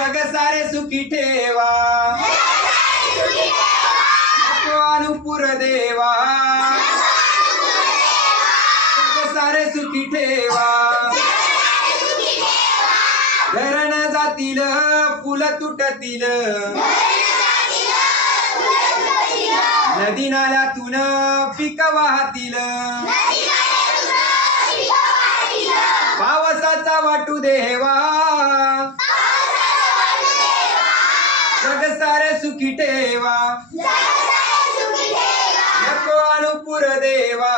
जग सारे सुखी ठेवा नको अनुपुर देवा जग सारे सुखी ठेवा धरण जातील पुल तुटतील नदी नाल्यातून पीक वाहतील पावसाचा वाटू देवा जग सारे सुखी ठेवा नको अनुपुर देवा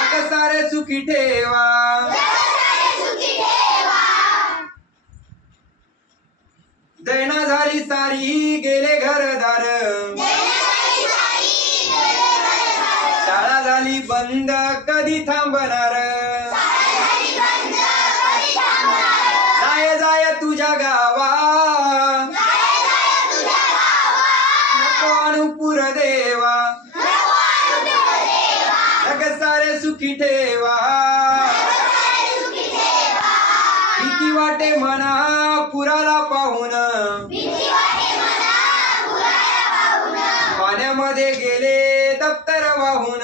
जग सारे सुखी ठेवा दैना झाली सारी गेले घरदार शाळा झाली बंद कधी थांबणार जाय जाय तुझ्या गावा नको अनुपुर देवा जग सारे सुखी ठेवा भीती वाटे म्हणा पुराला पाहून पाण्यामध्ये गेले दप्तर वाहून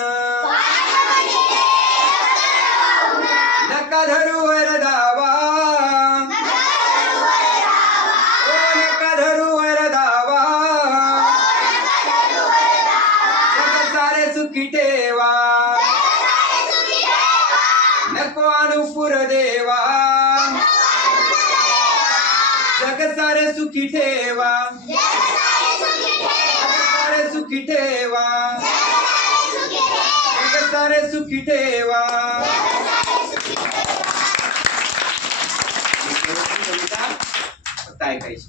नका धरू वर धावा नका धरू वर धावा जग सारे सुखी ठेवा नको अनुपुर देवा जग सारे सुखी ठेवा सारे सुखी ठेवा जग सारे सुखी ठेवा कविता फक्त ऐकायची.